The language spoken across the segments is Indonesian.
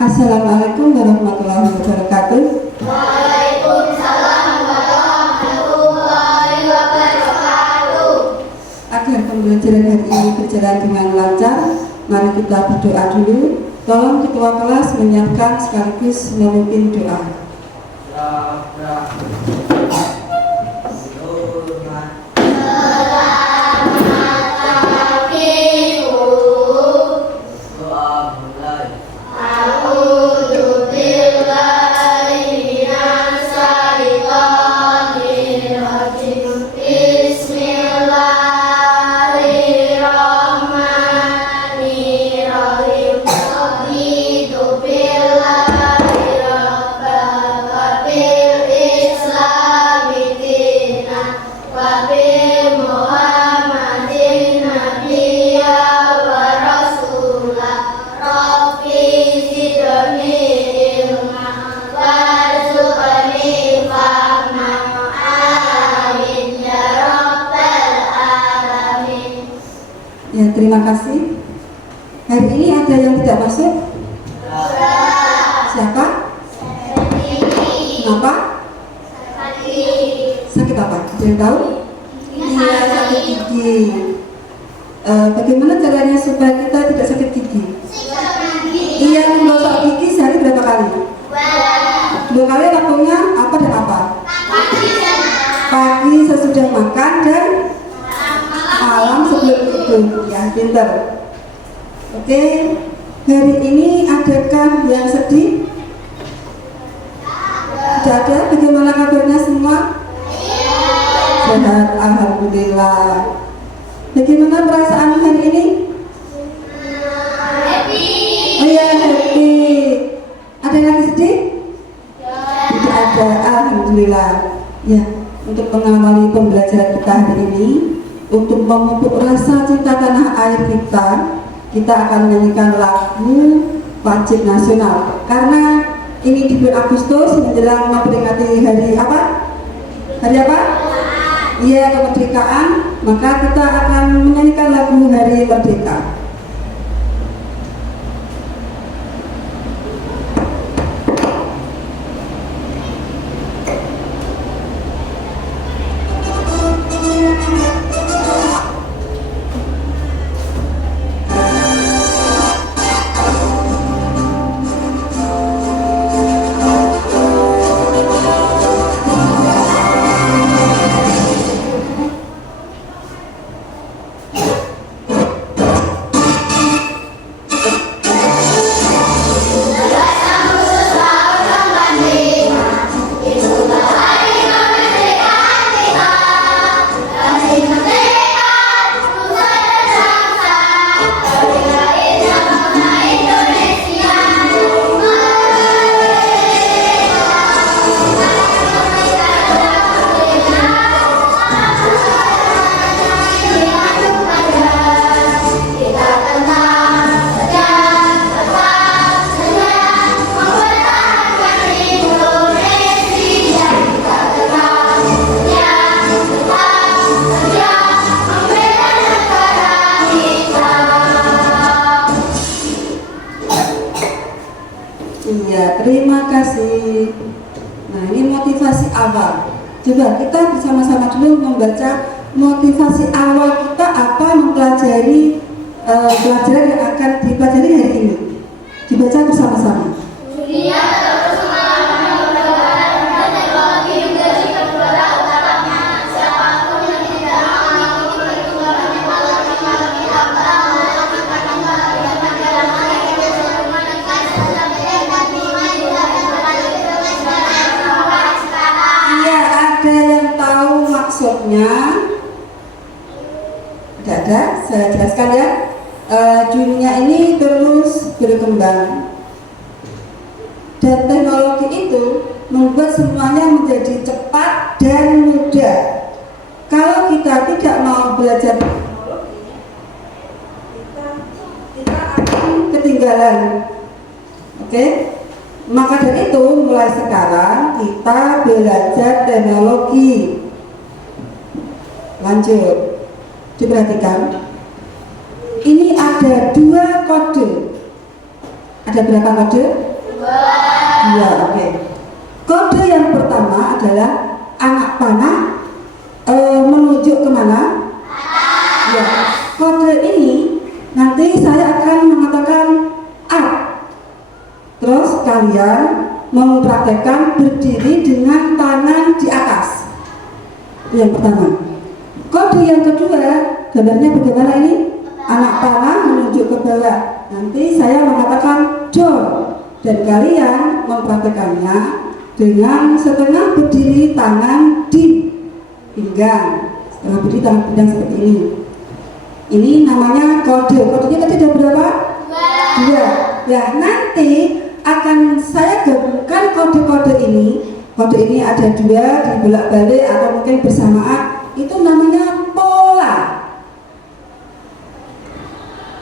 Assalamualaikum warahmatullahi wabarakatuh. Waalaikumsalam warahmatullahi wabarakatuh. Agar pembelajaran hari ini berjalan dengan lancar, mari kita berdoa dulu. Tolong ketua kelas menyiapkan sekaligus memimpin doa. Ya, terima kasih. Hari ini ada yang tidak masuk? Siapa? Kenapa? Sakit apa? Ada yang tahu? Iya, sakit gigi. Bagaimana caranya supaya kita tidak sakit gigi? Iya, menggosok gigi sehari berapa kali? 2 kali. Waktunya apa dan apa? Pagi sesudah makan dan malam sebelum tidur. Ya, pintar. Oke, hari ini adakah yang sedih? Tidak ada. Bagaimana kabarnya semua? Sehat, alhamdulillah. Bagaimana perasaan hari ini? Happy. Oh ya, happy. Ada yang lagi sedih? Tidak ada, alhamdulillah. Ya, untuk mengawali pembelajaran kita hari ini, untuk memupuk rasa cinta tanah air kita akan menyanyikan lagu wajib nasional. Karena ini di bulan Agustus menjelang memperingati hari apa? Hari apa? Iya, kemerdekaan. Maka kita akan menyanyikan lagu Hari Merdeka. Iya, terima kasih. Nah, ini motivasi awal. Coba kita bersama-sama dulu membaca motivasi awal kita apa mempelajari pelajaran yang akan dipelajari hari ini. Dibaca bersama-sama. Dunia terperangkap dalam teknologi menjadi kedua utamanya. Siapapun yang tidak memiliki perkembangan teknologi bagi apa Iya, ada yang tahu maksudnya? Tidak ada, saya jelaskan ya. Dunia ini terus berkembang dan teknologi itu membuat semuanya menjadi cepat dan mudah. Kalau kita tidak mau belajar teknologi, kita akan ketinggalan. Oke? Maka dari itu mulai sekarang kita belajar teknologi. Lanjut, diperhatikan. Ini ada 2 kode. Ada berapa kode? Dua, oke. Kode yang pertama adalah anak panah menunjuk kemana? Ya. Kode ini nanti saya akan mengatakan up. Terus kalian mempraktekkan berdiri dengan tangan di atas. Itu yang pertama. Kode yang kedua, gambarnya bagaimana ini? Anak panah menunjuk ke bawah. Nanti saya mengatakan door dan kalian mempraktekannya dengan setengah berdiri tangan di pinggang. Setengah berdiri tangan pinggang seperti ini. Ini namanya kode. Kodenya tadi ada berapa? Dua. Ya, nanti akan saya gabungkan kode-kode ini. Kode ini ada dua, dibolak-balik atau mungkin bersamaan. Itu namanya pola.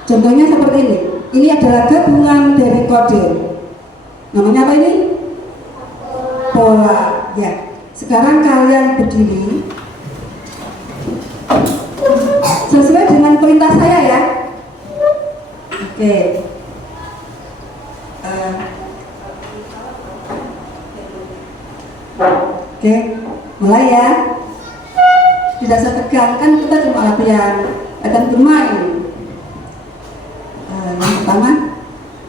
Contohnya seperti ini. Ini adalah gabungan dari kode. Namanya apa ini? Pola. Ya. Sekarang kalian berdiri sesuai dengan perintah saya ya. Oke. Oke, mulai ya. Tidak usah tegang, kan kita cuma latihan, akan bermain. Yang pertama,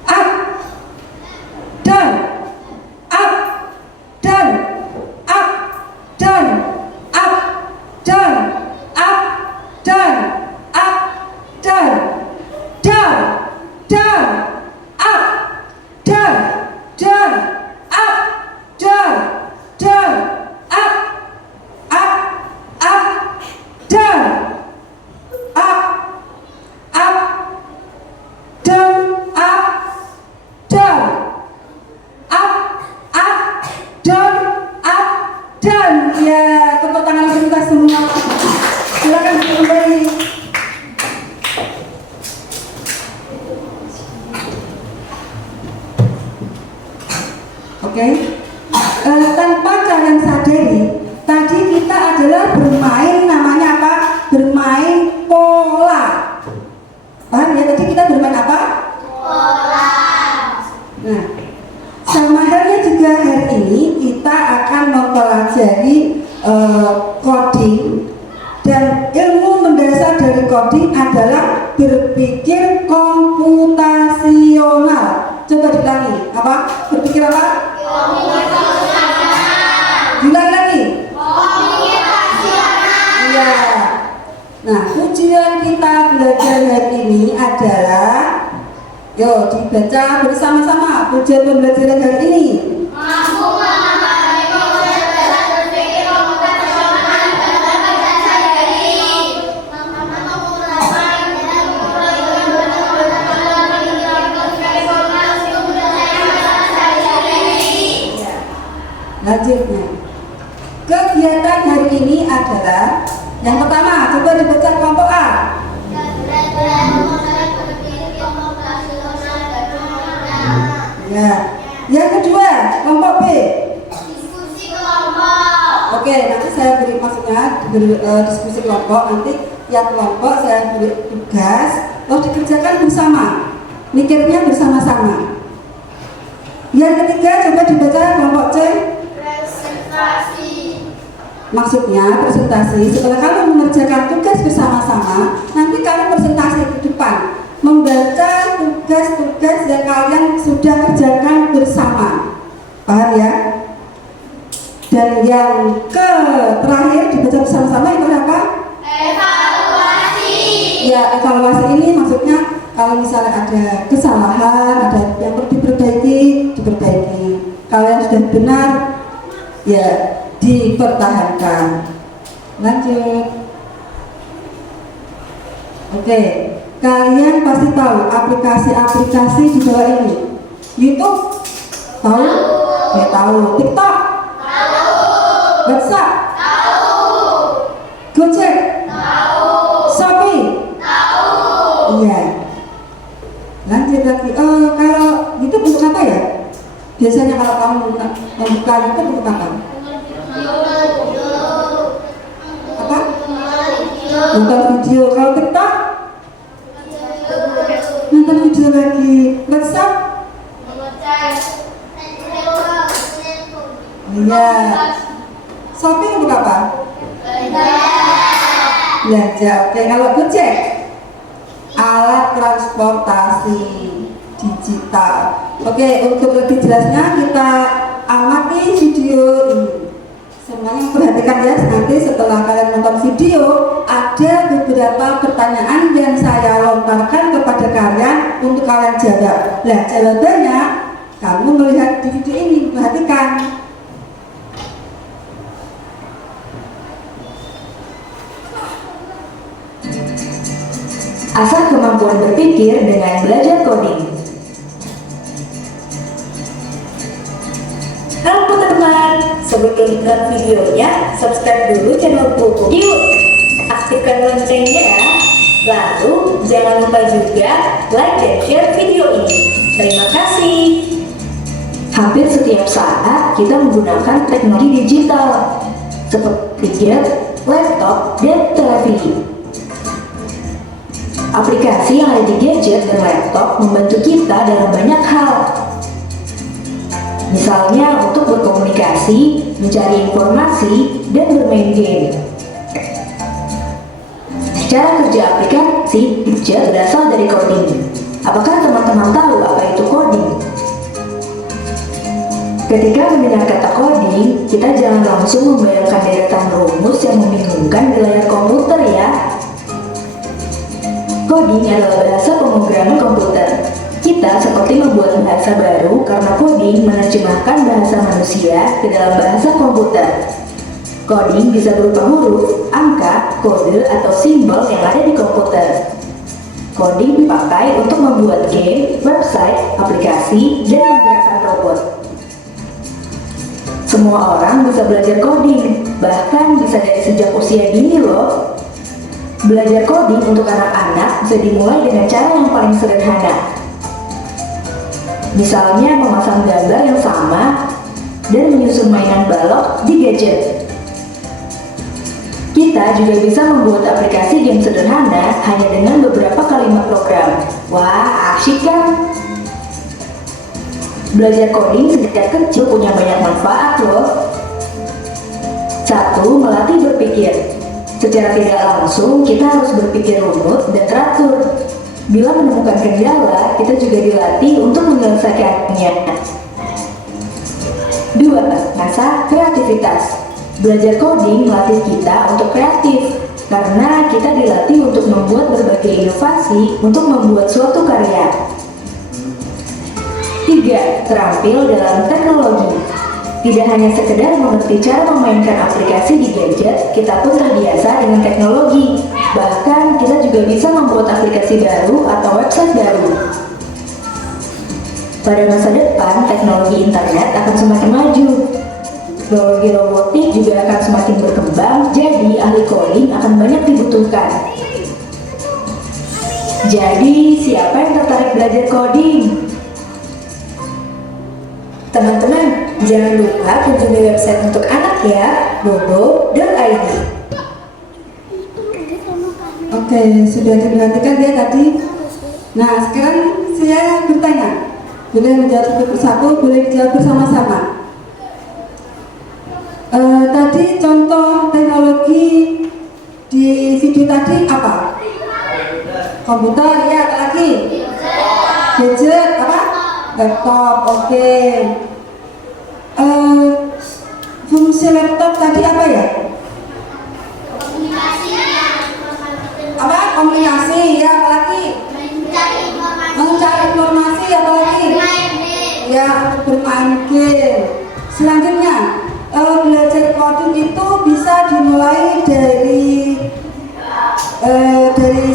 up, down, up, down, up, down, up, down, up, down, up, down, down, down, up, down, down, up, down, down, up, down, up, down, down, down. Ya, tepuk tangan kita semua. Silakan kembali. Oke. Tanpa kalian sadari, tadi kita adalah bermain, namanya apa? Bermain pola. Paham ya? Tadi kita bermain apa? Pola. Nah, sama halnya juga hari ini kita akan mempelajari coding, dan ilmu mendasar dari coding adalah berpikir komputasional. Coba diulangi, apa? Berpikir apa? Diulangi lagi. Iya. Nah, tujuan kita belajar hari ini adalah, yuk dibaca bersama-sama tujuan pembelajaran hari ini. Mampu memahami konsep dasar berpikir komputasional dalam belajar sehari-hari. Lanjutnya, kegiatan hari ini adalah yang pertama, coba dibaca kelompok A. Ya. Yang kedua, kelompok B. Diskusi kelompok. Oke, nanti saya beri maksudnya diskusi kelompok. Nanti yang kelompok saya beri tugas, terus dikerjakan bersama, mikirnya bersama-sama. Yang ketiga, coba dibaca kelompok C. Presentasi. Maksudnya presentasi, setelah kalian mengerjakan tugas bersama-sama, nanti kalian presentasi ke depan, membaca tugas-tugas yang kalian sudah kerjakan bersama. Paham ya? Dan yang terakhir dibaca bersama-sama itu apa? Evaluasi. Ya, evaluasi ini maksudnya kalau misalnya ada kesalahan, ada yang perlu diperbaiki. Kalau yang sudah benar, ya dipertahankan. Lanjut. Oke, kalian pasti tahu aplikasi-aplikasi di bawah ini. YouTube tahu? Ya tahu. TikTok tahu. WhatsApp tahu. Gojek tahu. Shopee tahu. Iya. Lanjut lagi. Kalau YouTube untuk apa ya? Biasanya kalau kamu membuka YouTube untuk apa? Apa? Nonton video. Kalau TikTok nonton video lagi. WhatsApp Iya. Shopping untuk apa? Belanja. Oke, kalau Gojek alat transportasi digital. Oke, untuk lebih jelasnya kita amati video ini. Semuanya perhatikan ya, nanti setelah kalian nonton video ada beberapa pertanyaan yang saya lontarkan kepada kalian untuk kalian jawab. Nah, jawabannya kamu melihat di video ini, perhatikan. Asah kemampuan berpikir dengan belajar coding. Halo teman-teman, sebelum nonton videonya, subscribe dulu channel Buku. Yuk, aktifkan loncengnya ya. Lalu, jangan lupa juga like dan share video ini. Terima kasih. Hampir setiap saat kita menggunakan teknologi digital seperti gadget, laptop, dan televisi. Aplikasi yang ada di gadget dan laptop membantu kita dalam banyak hal. Misalnya untuk berkomunikasi, mencari informasi, dan bermain game. Cara kerja aplikasi gadget berasal dari coding. Apakah teman-teman tahu apa itu coding? Ketika mendengar kata coding, kita jangan langsung membayangkan deretan rumus yang membingungkan di layar komputer ya. Coding adalah bahasa pemrograman komputer. Kita seperti membuat bahasa baru karena coding menerjemahkan bahasa manusia ke dalam bahasa komputer. Coding bisa berupa huruf, angka, kode, atau simbol yang ada di komputer. Coding dipakai untuk membuat game, website, aplikasi, dan menggerakkan robot. Semua orang bisa belajar coding, bahkan bisa dari sejak usia dini loh. Belajar coding untuk anak-anak bisa dimulai dengan cara yang paling sederhana. Misalnya memasang gambar yang sama dan menyusun mainan balok di gadget. Kita juga bisa membuat aplikasi game sederhana hanya dengan beberapa kalimat program. Wah, asyik kan? Belajar coding sejak kecil punya banyak manfaat loh. 1. Melatih berpikir. Secara tidak langsung, kita harus berpikir runut dan teratur. Bila menemukan kendala, kita juga dilatih untuk menyelesaikannya. 2. Mengasah kreativitas. Belajar coding melatih kita untuk kreatif, karena kita dilatih untuk membuat berbagai inovasi untuk membuat suatu karya. 3. Terampil dalam teknologi. Tidak hanya sekedar mengerti cara memainkan aplikasi di gadget, kita pun terbiasa dengan teknologi. Bahkan, kita juga bisa membuat aplikasi baru atau website baru. Pada masa depan, teknologi internet akan semakin maju. Teknologi robotik juga akan semakin berkembang, jadi ahli coding akan banyak dibutuhkan. Jadi, siapa yang tertarik belajar coding? Teman-teman, jangan lupa kunjungi website untuk anak ya, bobo.id. Oke, sudah diperhatikan ya tadi. Nah, sekarang saya bertanya. Boleh menjawab satu persatu, boleh dijawab bersama-sama. Tadi contoh teknologi di video tadi apa? Komputer, ya, apa lagi? Gadget, apa? Laptop, oke. Fungsi laptop tadi apa ya? Apa? Komunikasi, ya, apa lagi? Mencari informasi, apa lagi? Ya, untuk bermain game. Selanjutnya, belajar coding itu bisa dimulai dari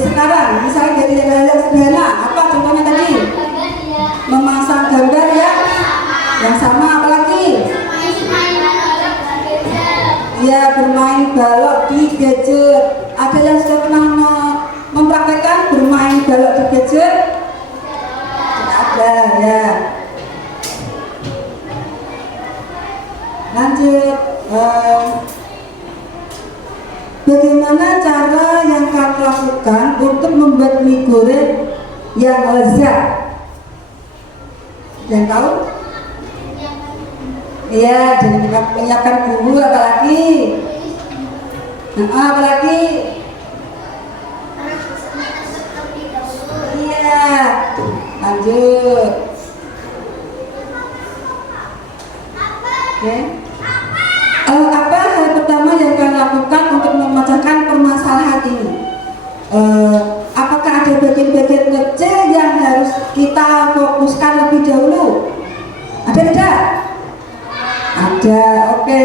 sekarang. Misalnya dari hal yang sederhana. Apa contohnya tadi? Memasang gambar ya, yang sama, apa lagi? Ya, bermain balok di gadget. Ada yang sudah pernah mempraktekkan bermain balok di gadget? Ada ya. Lanjut, bagaimana cara yang kamu lakukan untuk membuat mie goreng yang lezat? Jangan tahu? Iya, jangan menyiapkan guru apalagi. Apalagi? Iya, lanjut. Oke. Apa hal pertama yang kalian lakukan untuk memecahkan permasalahan ini? Apakah ada bagian-bagian kecil yang harus kita fokuskan lebih dahulu? Ada tidak? Ada. Oke.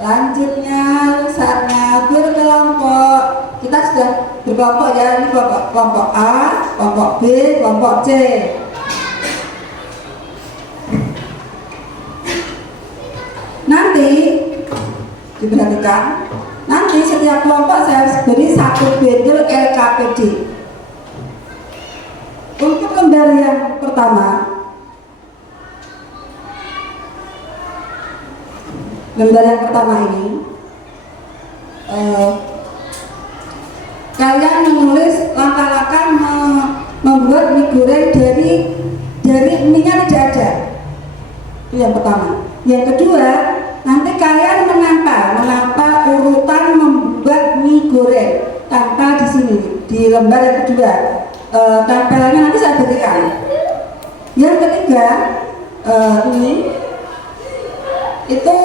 Lanjutnya, misalnya berkelompok. Kita sudah berkelompok ya. Ini kelompok A, kelompok B, kelompok C. Nanti diperhatikan, nanti setiap kelompok saya harus beri satu bendel LKPD. Untuk lembar yang pertama, ini kalian menulis langkah-langkah membuat mie goreng dari mie-nya tidak ada. Itu yang pertama. Yang kedua, nanti kalian menata urutan membuat mie goreng tanpa di sini di lembar yang kedua. Tempelannya nanti saya berikan. Yang ketiga, ini itu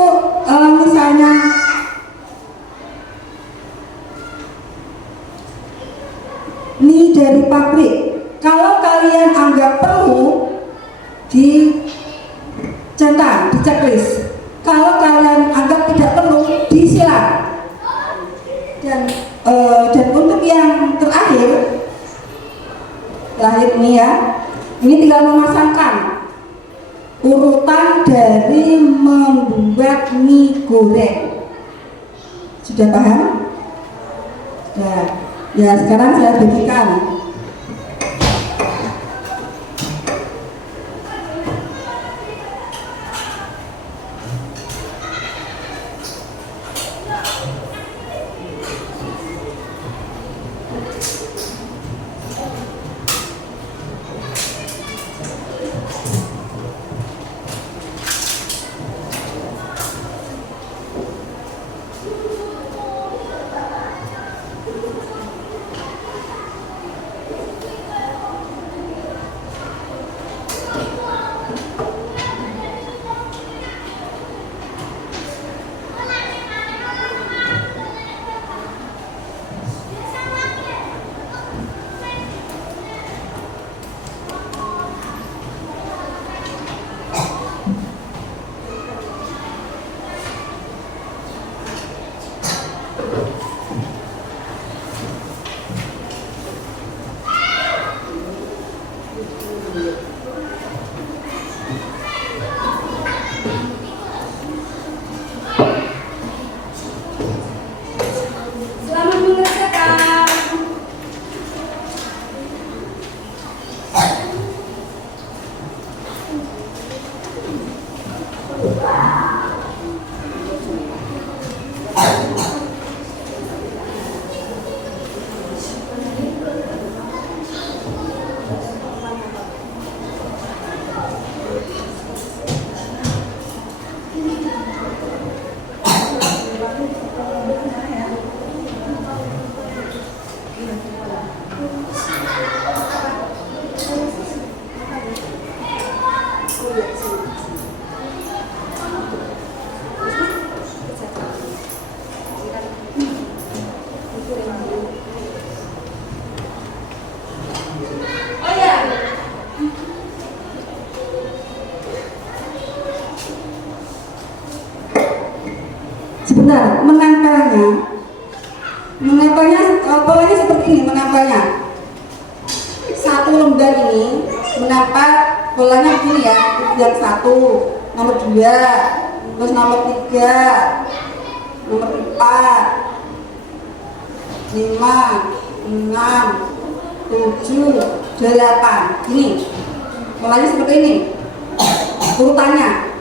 misalnya mie dari pabrik. Kalau kalian anggap perlu dicentang, di checklist. Kalau kalian anggap tidak perlu, disilang. Dan untuk yang terakhir ini ya, ini tinggal memasangkan urutan dari membuat mie goreng. Sudah paham? Sudah. Ya, sekarang saya bagikan. Sebentar, menempelnya polanya seperti ini. Menempelnya satu lembar ini menempel polanya begini ya, yang satu, nomor 2, terus nomor 3, nomor 4, 5, 6, 7, 8. Ini polanya seperti ini urutannya.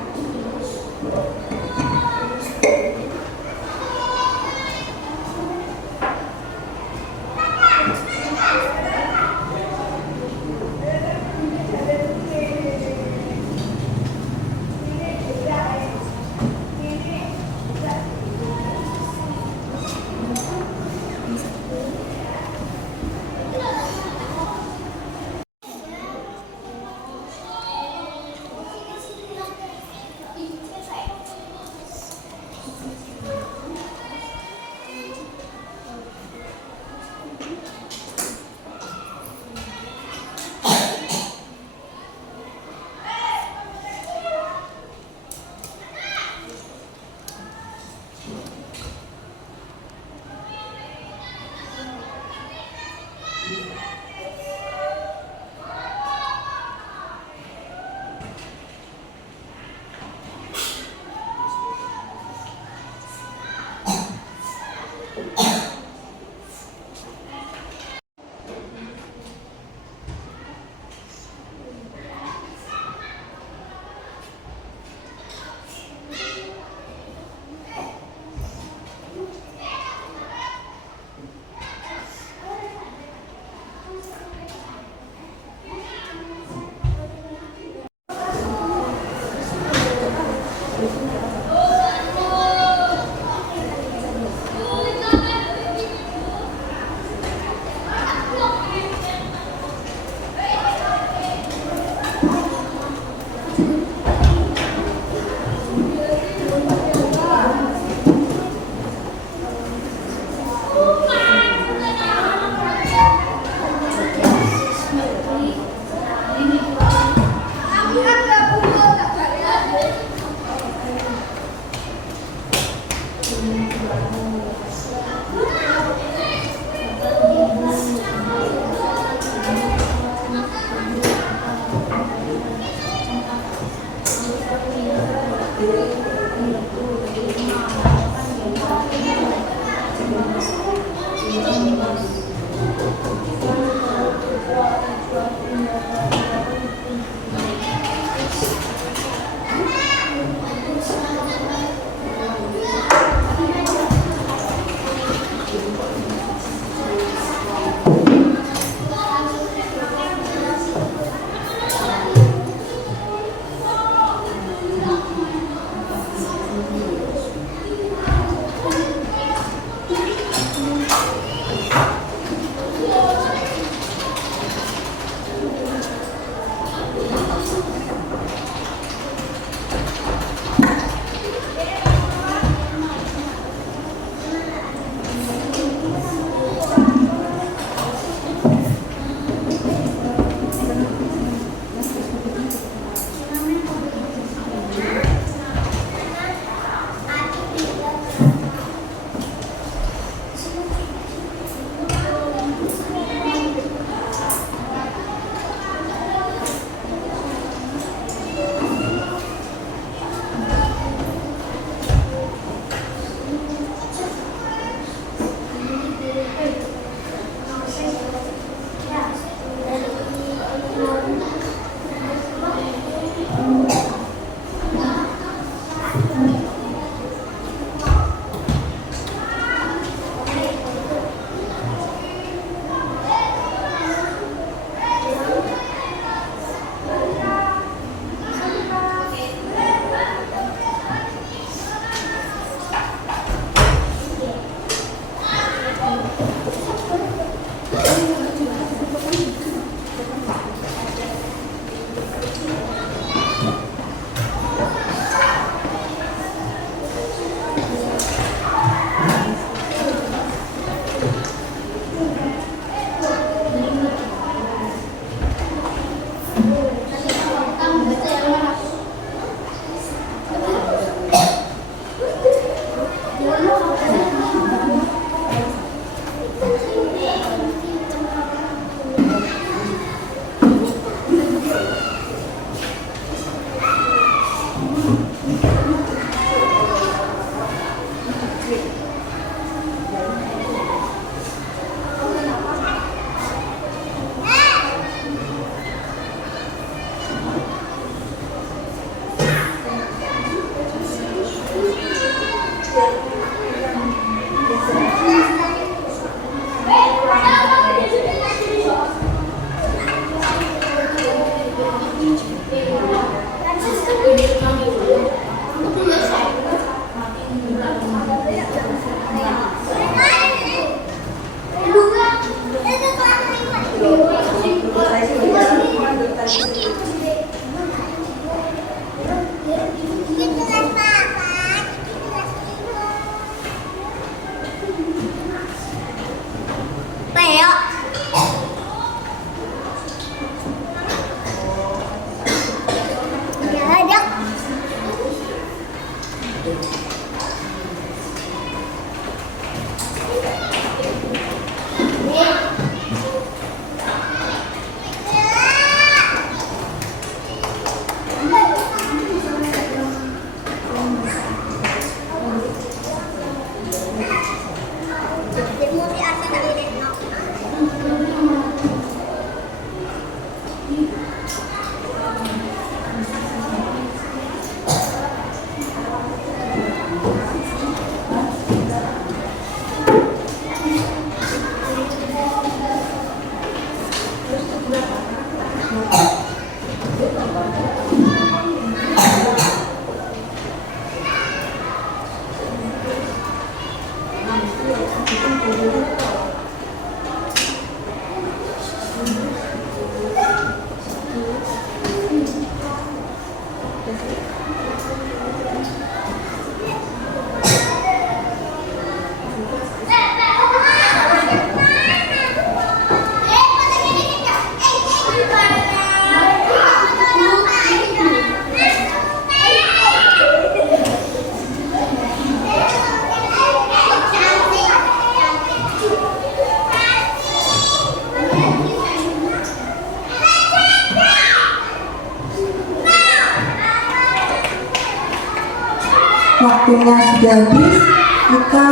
waktunya sudah habis, kita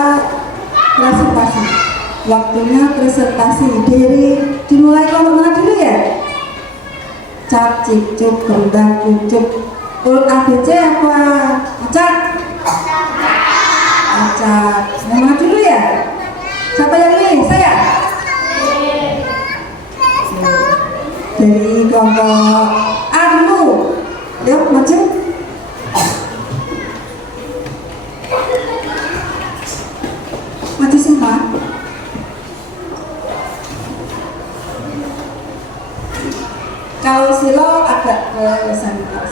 presentasi. Waktunya presentasi dimulai kelompok mana dulu ya? Cap, cip, cup, kembang, kucup. Urut ABC apa? Acak? Acak. Yang mana dulu ya? Siapa yang ini? Saya? Dari kelompok A dulu. Yuk, maju. Maju semua. Kalau silo agak ke sana,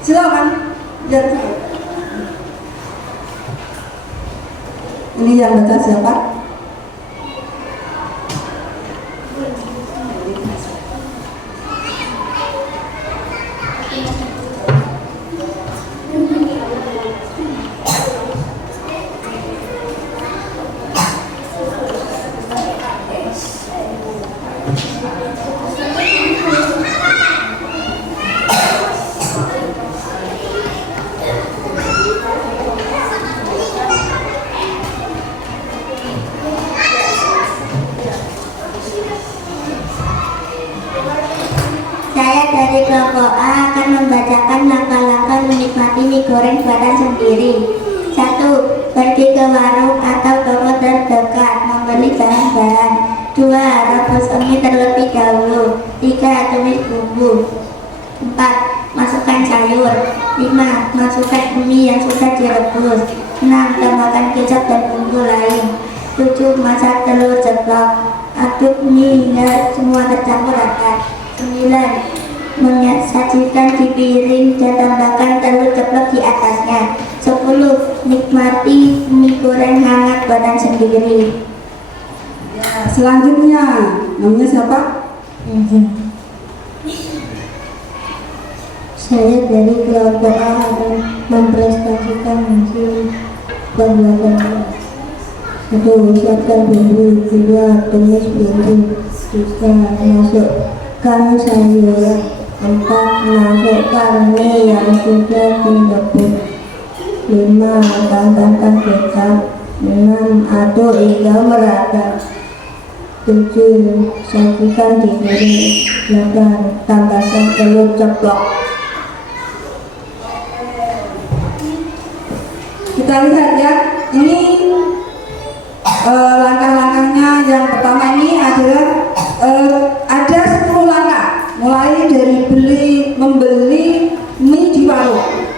silo kan? Lihat dulu. Ini yang baca siapa? Saya dari kelompok A akan membacakan langkah-langkah menikmati mie goreng buatan sendiri. 1. Pergi ke warung atau toko terdekat membeli bahan-bahan. 2. Rebus mie terlebih dahulu. 3. Tumis bumbu. 4. Masukkan sayur. 5. Masukkan mie yang sudah direbus. 6. Tambahkan kecap dan bumbu lain. 7. Masak telur ceplok. Aduk mie hingga semua tercampur rata. 9. Menyajikan di piring dan tambahkan telur ceplok di atasnya. 10. Nikmati mie goreng hangat buatan sendiri. Ya, selanjutnya namanya siapa? Saya dari kelompok A akan mempresentasikan hasil pembuatan. 1. Siapkan bumbu. 2. Tumis bumbu. 3. Masukkan sayur. 4. Masukkan mie yang sudah direbus. 5. Tambahkan kecap. 6. Aduk hingga merata. 7. Sajikan di piring. 8. Tambahkan telur ceplok. Kita lihat ya, ini langkah-langkahnya. Yang pertama ini adalah ada 10 langkah, mulai dari membeli mie di warung.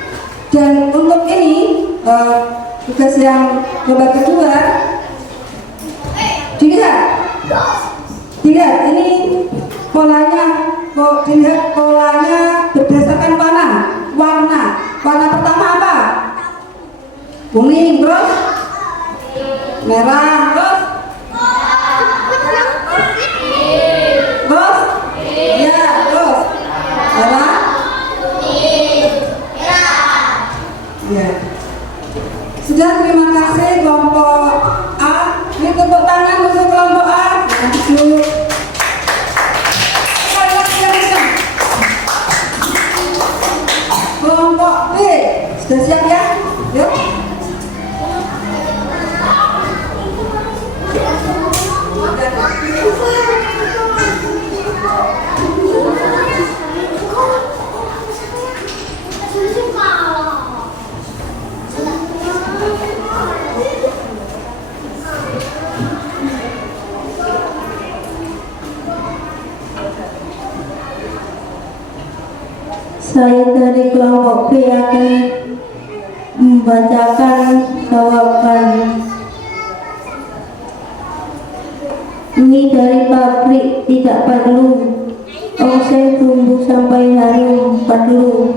Dan untuk ini tugas yang babak kedua, dilihat ini dilihat polanya berdasarkan warna pertama apa? Kuning, terus merah, terus ya, terus merah, ya. Sudah, terima kasih kelompok A. Ini tepuk tangan untuk kelompok A. Lanjut. Kelompok B sudah siap ya? Yuk. Saya dari kelompok B akan membacakan jawaban. Mie dari pabrik tidak perlu. Oseng bumbu sampai harum perlu.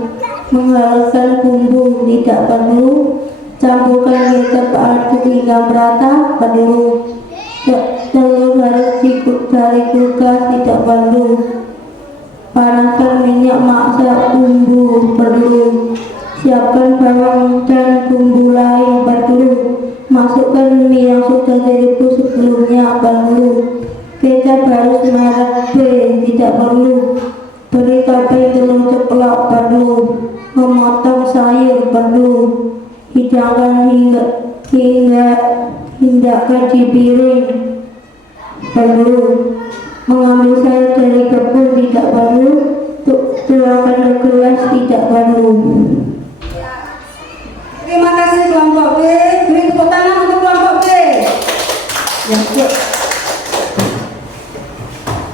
Menghaluskan bumbu tidak perlu. Campurkan kecap aduk hingga merata perlu. Telur harus dari kulkas tidak perlu. Panaskan minyak masak bumbu perlu. Siapkan bawang dan bumbu lain perlu. Masukkan mie yang sudah direbus sebelumnya perlu. Kecap harus merek B tidak perlu. Beri topping telur ceplok perlu. Memotong sayur perlu. perlu kelas tidak perlu. Terima kasih kelompok B. Beri tepuk tangan untuk kelompok B. Ya, yuk.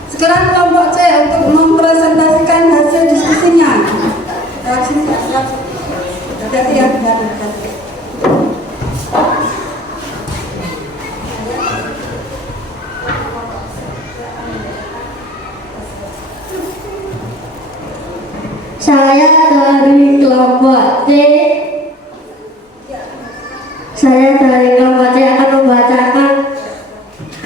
Sekarang kelompok C untuk mempresentasikan hasil diskusinya. Hati-hati ya, hati-hati. Saya dari kelompok C. Saya dari kelompok C akan membacakan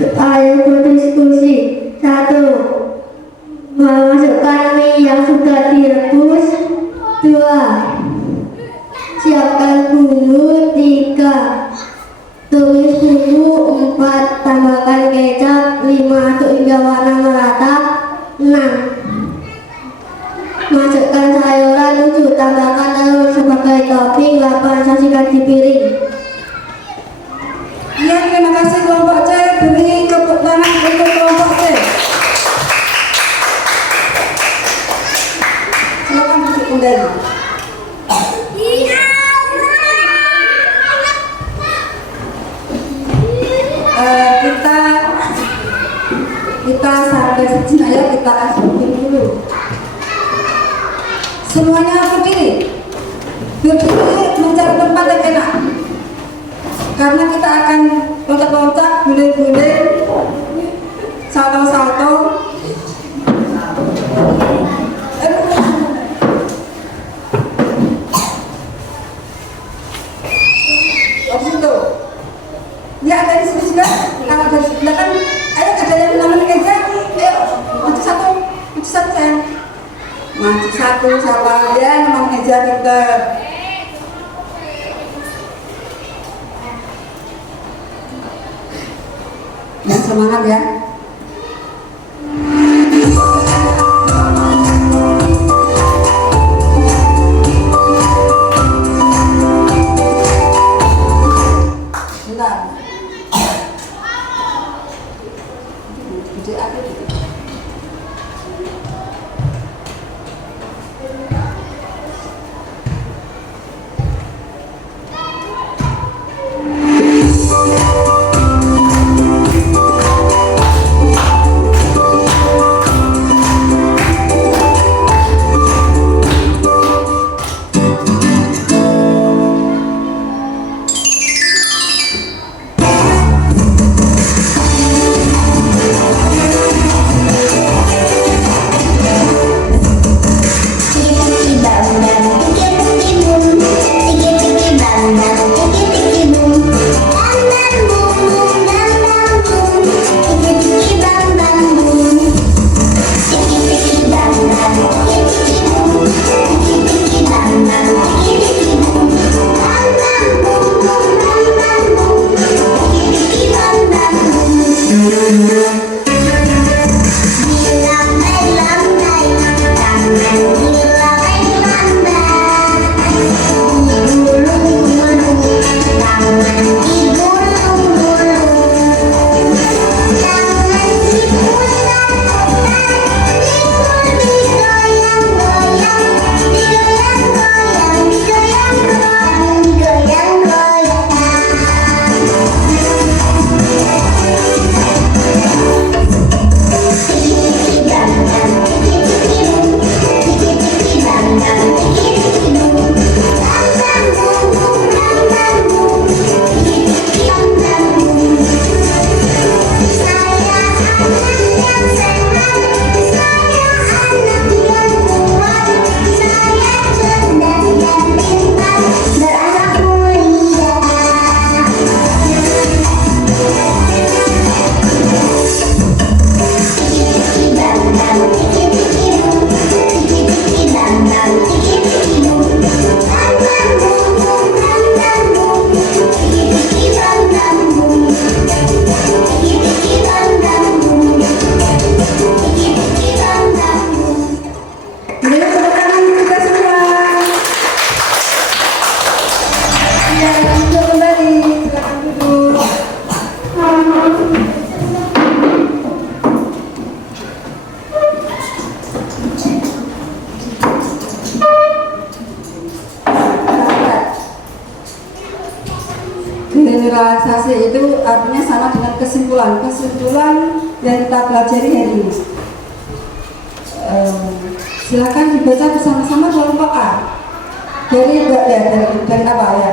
ayo berdiskusi. 1. Memasukkan mie yang sudah direbus. 2. Siapkan bumbu. 3. Tumis bumbu. 4. Tambahkan kecap. 5. Aduk hingga warna merata. 6. Masukkan sayuran. 7. Tambahkan telur sebagai topping. 8. Sajikan di piring. Ya, terima kasih kelompok C. Beri tepuk tangan untuk kelompok C. Silakan duduk kembali. Kita sampai sini ya, kita asuhin dulu. Semuanya berdiri mencari tempat yang enak, karena kita akan loncat-loncat, guling-guling, salto-salto. Habis itu, ya ada di sini juga. Kalau dari sebelah kan, ayo ada yang namanya aja. Ayo, maju satu sayang. Maju satu sama ya, namanya meja kita. Yang semangat ya. Bentar. Duduk aku duduk. Generalisasi itu artinya sama dengan kesimpulan. Kesimpulan yang kita pelajari hari ini. Silakan dibaca bersama-sama kelompok A. Dari apa ya?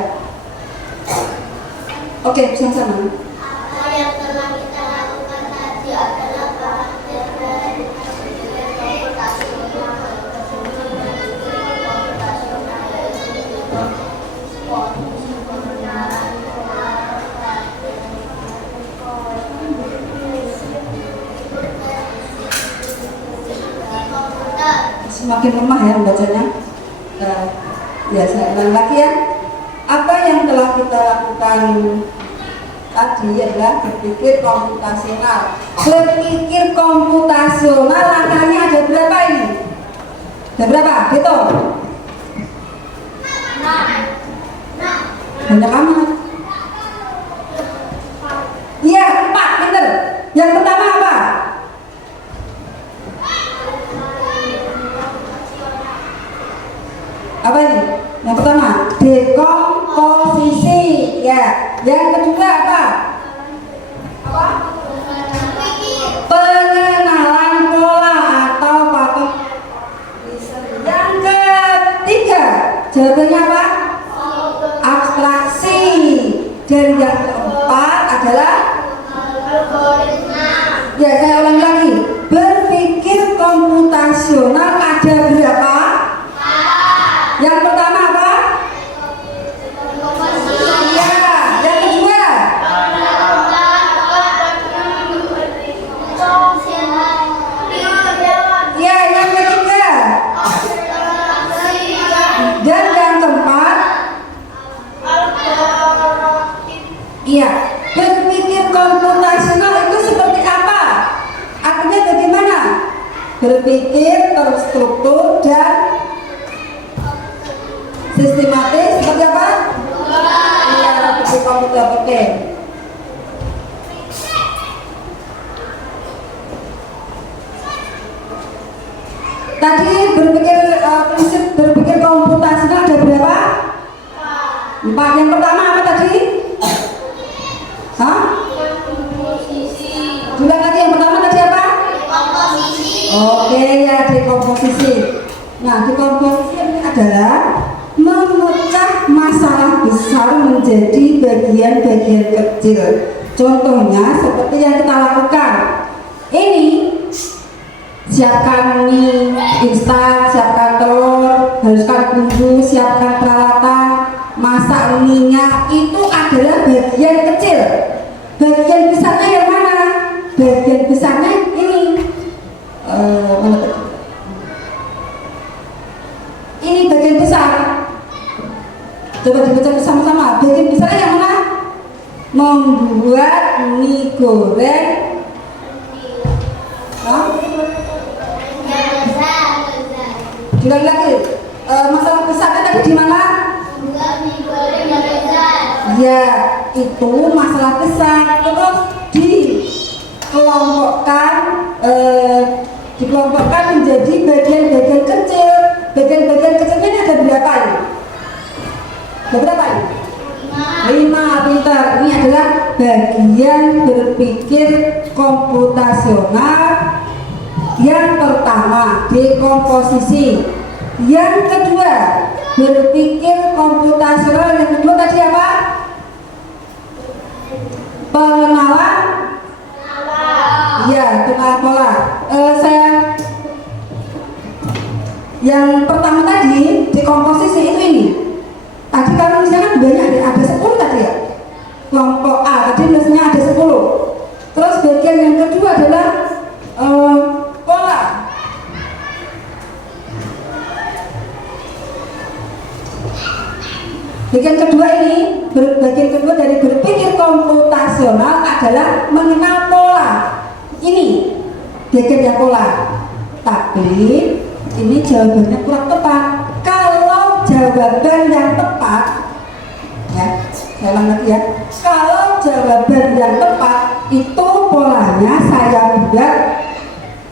Oke, bersama-sama. Apa yang telah kita lakukan tadi adalah bahagian dari hasil semakin lemah ya bacanya. Ya saya ulang lagi ya. Apa yang telah kita lakukan tadi adalah berpikir komputasional. Berpikir komputasional langkahnya ada berapa ini? Ada berapa? Hitung. Banyak amat. Iya, 4, bener. Yang pertama apa? Apa ini? Yang pertama, dekomposisi. Ya. Yang kedua apa? Pengenalan pola atau pattern. Yang ketiga, jawabannya apa? Abstraksi. Dan yang keempat adalah ya, saya ulangi lagi. Berpikir komputasional ada berapa? Yang pertama apa? Iya. Yang kedua? Iya. Yang ketiga? Dan yang keempat? Iya. Berpikir komputasional itu seperti apa? Artinya bagaimana? Berpikir terstruktur dan sistematis seperti apa? Iya, berpikir komputer. Oke. Tadi prinsip berpikir komputasional ada berapa? 4. Yang pertama apa tadi? Hah? Ulang lagi, yang pertama tadi apa? Oke ya, dekomposisi. Nah, dekomposisi ini adalah memecah masalah besar menjadi bagian-bagian kecil. Contohnya seperti yang kita lakukan. Ini siapkan mie instan, siapkan telur, haluskan bumbu, siapkan peralatan, masak minyak. Itu adalah bagian kecil. Bagian besarnya yang mana? Bagian besarnya ini. Ini bagian besar. Coba dibaca bersama-sama. Bagian besarnya yang mana? Membuat mie goreng. Diulang lagi. Masalah besarnya tadi di mana? Ya, itu masalah besar. Terus dikelompokkan menjadi bagian-bagian kecil. Bagian-bagian kecilnya ini ada berapa ini? Ada berapa ini? 5, pintar. Ini adalah bagian berpikir komputasional. Yang pertama, dekomposisi. Yang kedua, berpikir komputasional. Yang kedua tadi apa? Pengenalan. Ya, pengenalan pola. Yang pertama tadi dekomposisi itu ini. Tadi kalau misalnya banyak ada 10 tadi ya. Kelompok A tadi misalnya ada 10. Terus bagian yang kedua adalah pola. Bagian kedua ini, bagian kedua dari berpikir komputasional adalah mengenal pola. Ini bagian yang pola. Tapi ini jawabannya kurang tepat. Kalau jawaban yang tepat, ya, saya ulang lagi ya. Kalau jawaban yang tepat itu polanya saya buat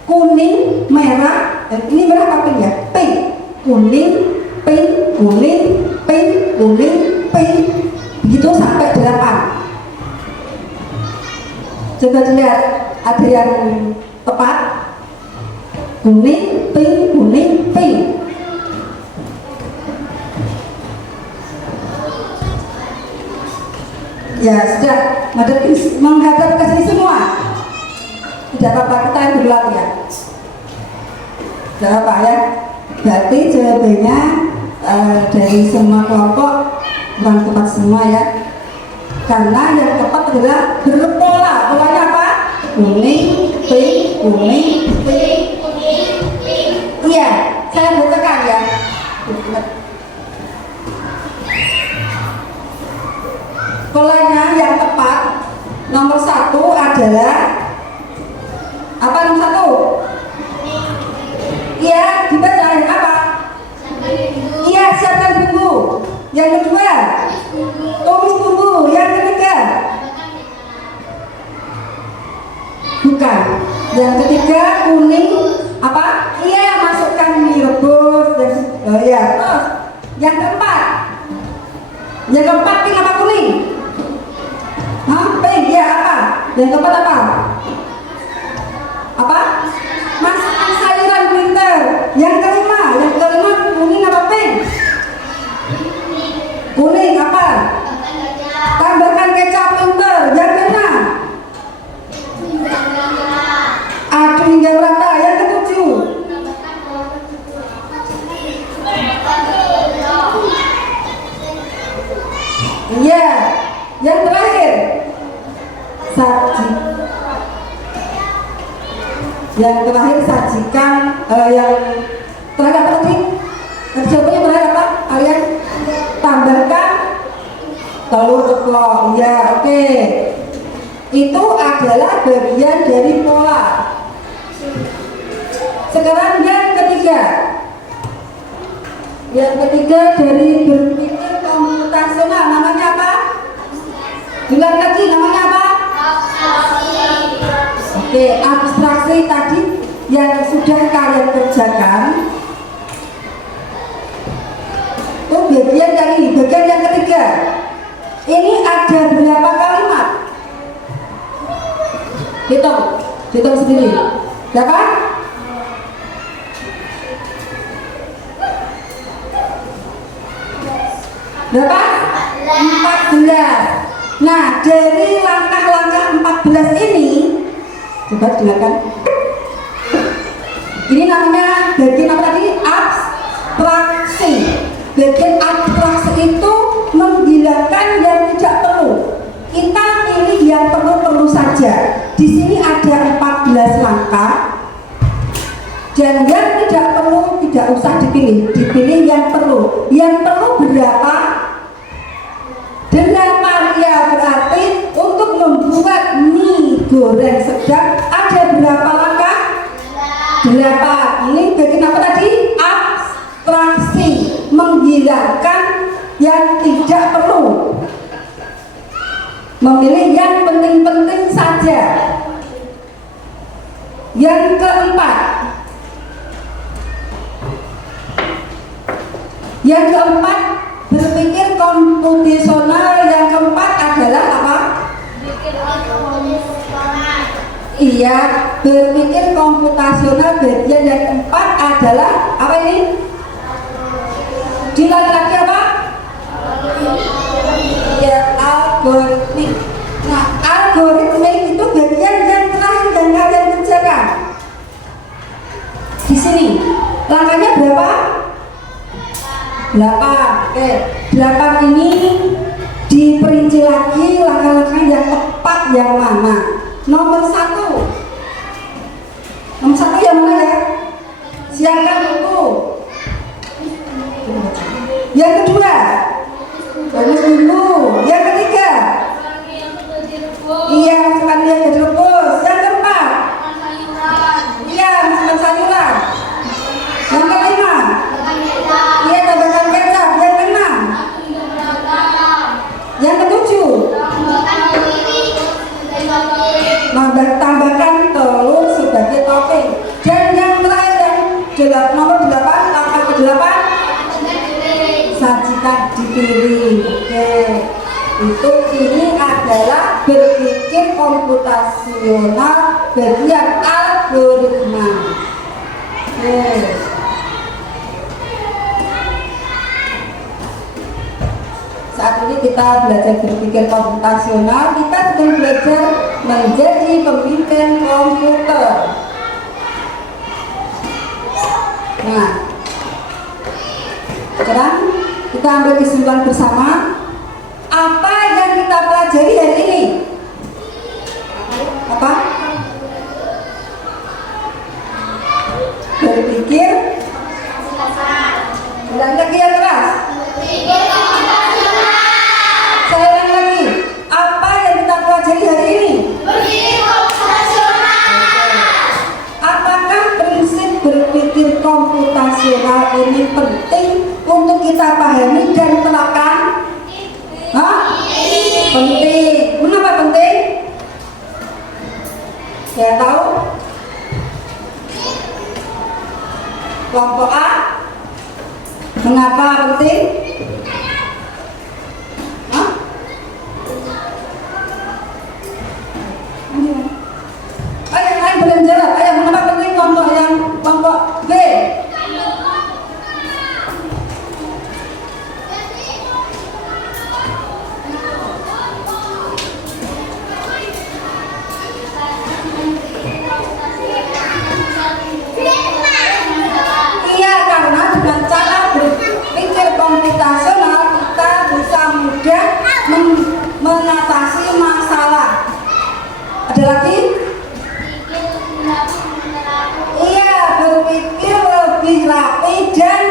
kuning, merah, dan ini merah apa ya? Pink, kuning, pink, kuning, pink, kuning, pink, begitu sampai 8. Coba dilihat, ada yang tepat. Kuning, pink, kuning, pink. Ya sudah, menghadap ke sini semua. Tidak apa-apa, kita yang berulang ya. Tidak apa ya. Berarti jawabannya dari semua kelompok kurang tepat semua ya. Karena yang tepat adalah berpola. Polanya apa? Kuning, pink, kuning, pink. Iya, saya bacakan ya. Polanya yang tepat nomor 1 adalah apa nomor 1? Iya, dibaca yang apa? Iya, siapkan bumbu. Yang kedua, tumis bumbu. Yang ketiga, bukan. Yang ketiga, kuning apa? Iya, masukkan mie rebus. Oh iya, terus yang keempat. Yang keempat pink apa kuning? Hah? Pink, ya apa? Yang keempat apa? Apa? Masukkan sayuran winter. Yang kelima kuning apa pink? Kuning apa? Tambahkan kecap winter. Yang keenam, aduk hingga merata. Yang ketujuh, iya. Yang terakhir, sajikan yang terakhir apa tadi? Jawabannya terakhir apa? Kalian tambahkan telur ceplok. Ya, oke. Itu adalah bagian dari pola. Sekarang yang ketiga. Yang ketiga dari berpikir komputasional, namanya apa? Bilang lagi, namanya apa? Oke, abstraksi tadi yang sudah kalian kerjakan. Oh, bagian yang ini, bagian yang ketiga. Ini ada berapa kalimat? Hitung sendiri. Berapa? Berapa? 14. Nah, dari langkah-langkah 14 ini, coba dengarkan. Ini namanya bagian apa tadi? Abstraksi. Bagian abstraksi itu menghilangkan yang tidak perlu. Kita pilih yang perlu saja. Di sini ada 14 langkah. Dan yang tidak perlu tidak usah dipilih. Dipilih yang perlu. Yang perlu berapa? 8. Ya, berarti untuk membuat mie goreng sedang ada berapa langkah? 8. Ini bagian apa tadi? Abstraksi, menghilangkan yang tidak perlu, memilih yang penting-penting saja. Yang keempat, berpikir komputasional. Yang keempat adalah apa? Iya, berpikir komputasional. Bagian yang keempat adalah apa ini? Lagi apa? Ya, algoritmik. Nah, algoritmik itu bagian yang terakhir dan kalian kerjakan. Di sini langkahnya berapa? 8. Oke, 8 ini diperinci lagi langkah-langkah yang tepat yang mana. Nomor 1 yang mana ya? Siapkan buku. Yang kedua, tulis dulu. Yang ketiga, iya, masukkan dia ke rebus. Yang keempat, iya, masukkan sayuran. Yang kelima, iya, tambahkan kecap. Yang keenam, yang ketujuh, tambahkan telur sebagai topping. Dan yang terakhir, nomor 8, langkah ke-8, sajikan di piring. Oke. Itu ini adalah berpikir komputasional bagian algoritma. Yes. Saat ini kita belajar berpikir komputasional, kita sedang belajar menjadi pemimpin komputer. Nah, sekarang kita ambil kesimpulan bersama. Apa yang kita pelajari hari ini? Apa? Berpikir. Ulang lagi yang keras. Saya ulang lagi. Apa yang kita pelajari hari ini? Apakah prinsip berpikir komputasional ini penting untuk kita pahami dan terapkan? Hah? Penting. Mengapa penting? Ya tahu? Kelompok A. Mengapa penting? Hah? Oh, yang lain boleh menjawab. Ayo, mengapa penting kelompok B? Iya, karena dengan cara berpikir komputasional kita bisa mudah mengatasi masalah. Ada lagi? Iya, berpikir lebih rapi dan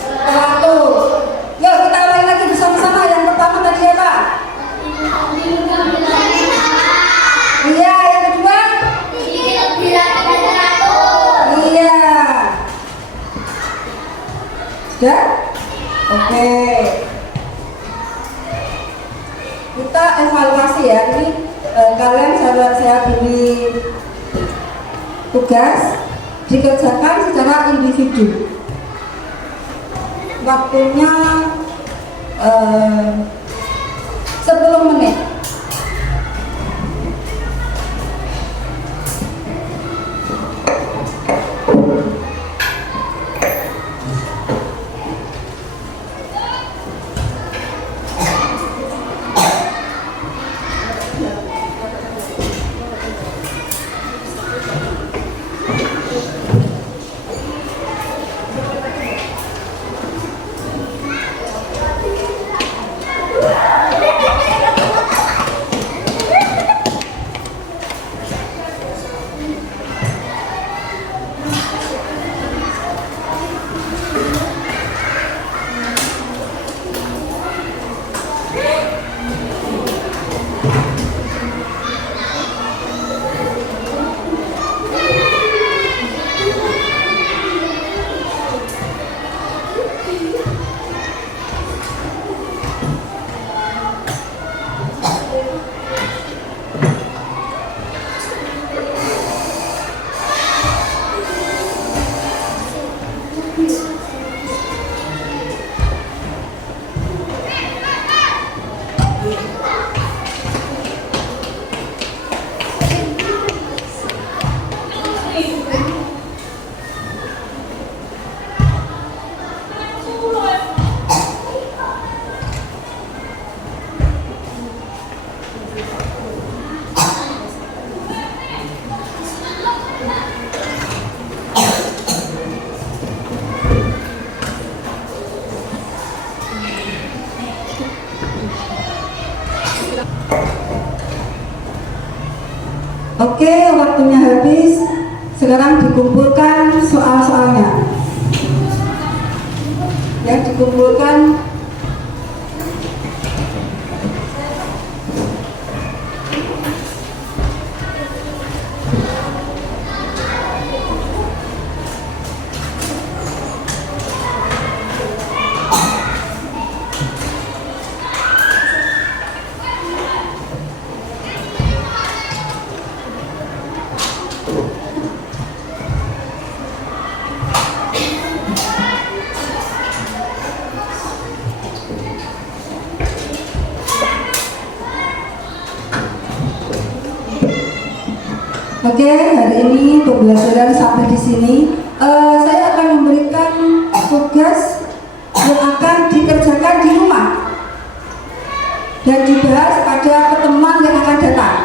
teratur. Yuk kita ulangi lagi bersama-sama. Yang pertama tadi apa? Iya, yang kedua? Iya. Sudah? Oke. Kita evaluasi ya. Ini kalian saya beri tugas dikerjakan secara individu. Waktunya 10 menit. Oke, waktunya habis. Sekarang dikumpulkan soal-soalnya. Ya, dikumpulkan. Oke, hari ini pembelajaran sampai di sini. Saya akan memberikan tugas yang akan dikerjakan di rumah dan dibahas pada pertemuan yang akan datang.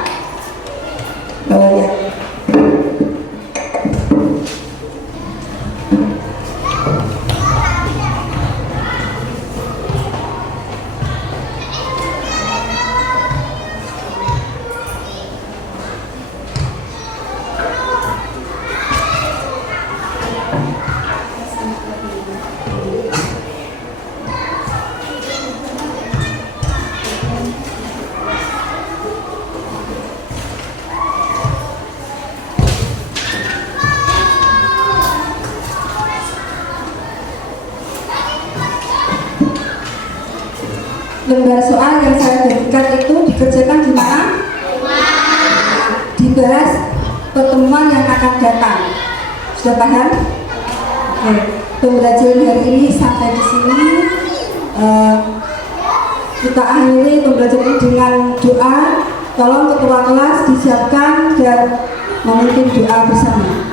Ya. Lembar soal yang saya berikan itu dikerjakan di mana? Dibahas pertemuan yang akan datang. Sudah paham? Oke. Pembelajaran hari ini sampai di sini. Kita akhiri pembelajaran ini dengan doa. Tolong ketua kelas disiapkan dan memimpin doa bersama.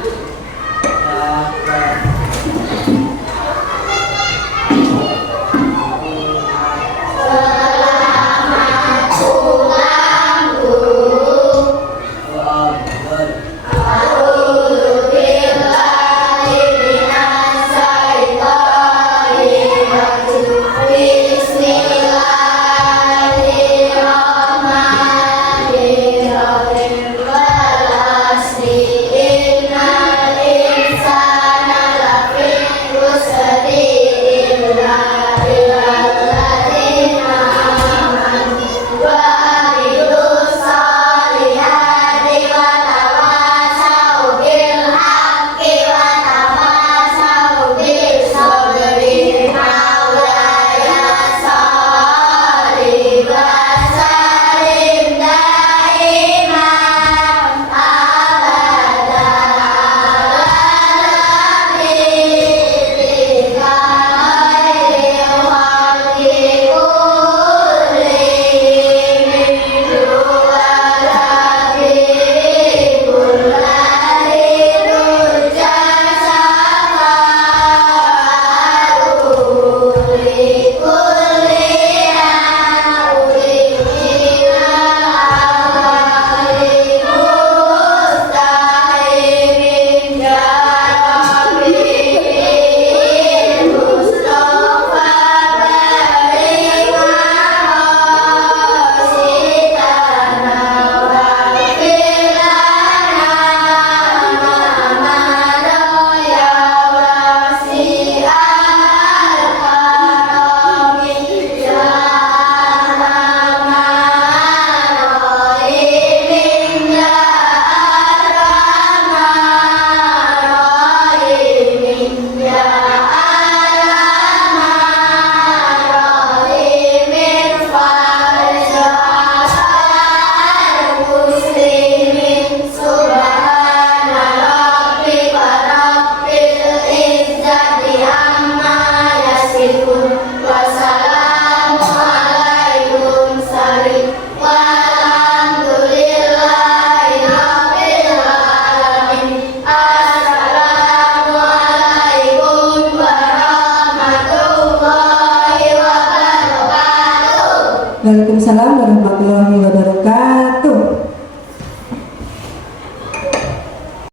Waalaikumsalam warahmatullahi wabarakatuh.